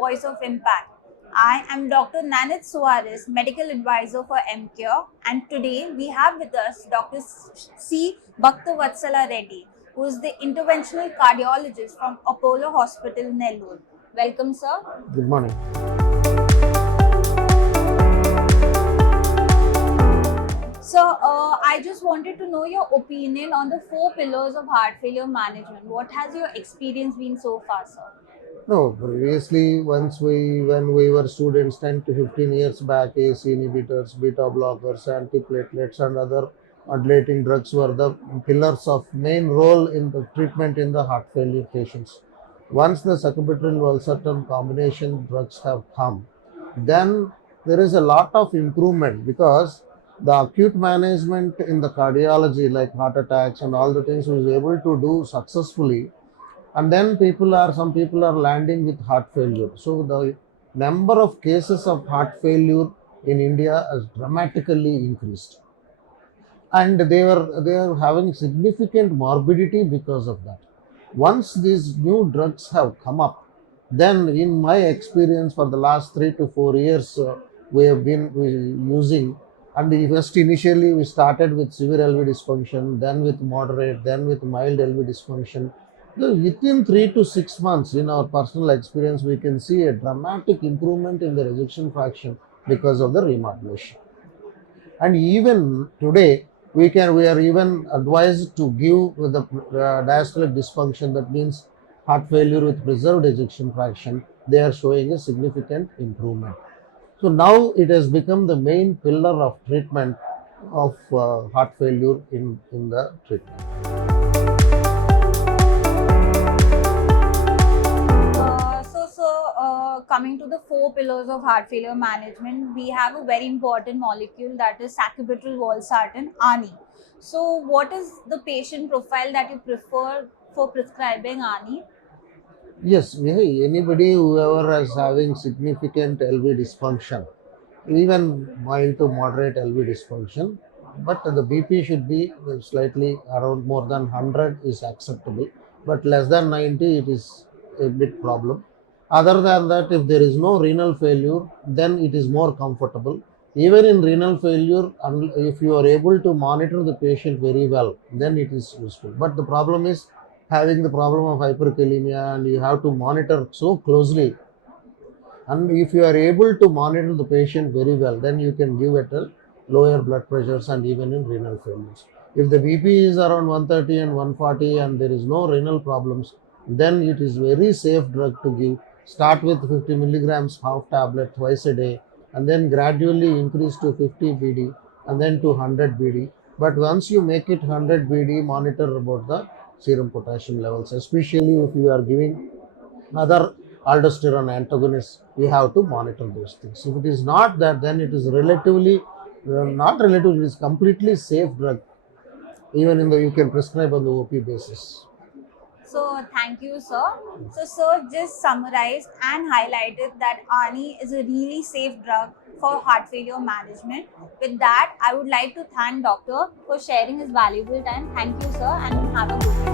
Voice of Impact. I am Dr. Nanit Suarez, Medical Advisor for EMCURE, and today we have with us Dr. C. Bhakthavatsala Reddy, who is the Interventional Cardiologist from Apollo Hospital, Nellore. Welcome, sir. Good morning. So, I just wanted to know your opinion on the 4 pillars of heart failure management. What has your experience been so far, sir? No, previously, when we were students 10 to 15 years back, ACE inhibitors, beta blockers, antiplatelets, and other modulating drugs were the pillars of main role in the treatment in the heart failure patients. Once the sacubitril/valsartan combination drugs have come, then there is a lot of improvement because the acute management in the cardiology, like heart attacks and all the things, was able to do successfully, and then some people are landing with heart failure. So the number of cases of heart failure in India has dramatically increased, and they are having significant morbidity because of that. Once these new drugs have come up, then in my experience for the last 3 to 4 years, we have been using, and first initially we started with severe LV dysfunction, then with moderate, then with mild LV dysfunction. Within 3 to 6 months, in our personal experience, we can see a dramatic improvement in the rejection fraction because of the remodulation. And even today, we are even advised to give with the diastolic dysfunction, that means heart failure with preserved ejection fraction. They are showing a significant improvement. So now it has become the main pillar of treatment of heart failure in the treatment. Coming to the 4 pillars of heart failure management, we have a very important molecule, that is sacubitril/valsartan, ARNI. So, what is the patient profile that you prefer for prescribing ARNI? Yes, anybody whoever is having significant LV dysfunction, even mild to moderate LV dysfunction, but the BP should be slightly around more than 100 is acceptable, but less than 90 it is a bit problem. Other than that, if there is no renal failure, then it is more comfortable. Even in renal failure, if you are able to monitor the patient very well, then it is useful. But the problem is having the problem of hyperkalemia, and you have to monitor so closely. And if you are able to monitor the patient very well, then you can give at a lower blood pressures and even in renal failures. If the BP is around 130 and 140 and there is no renal problems, then it is very safe drug to give. Start with 50 milligrams half tablet twice a day, and then gradually increase to 50 BD and then to 100 BD. But once you make it 100 BD, monitor about the serum potassium levels, especially if you are giving other aldosterone antagonists, you have to monitor those things. If it is not that, then it is it is completely safe drug. Even you can prescribe on the OP basis. So, thank you, sir. So, sir just summarized and highlighted that ARNI is a really safe drug for heart failure management. With that, I would like to thank Doctor for sharing his valuable time. Thank you, sir, and have a good day.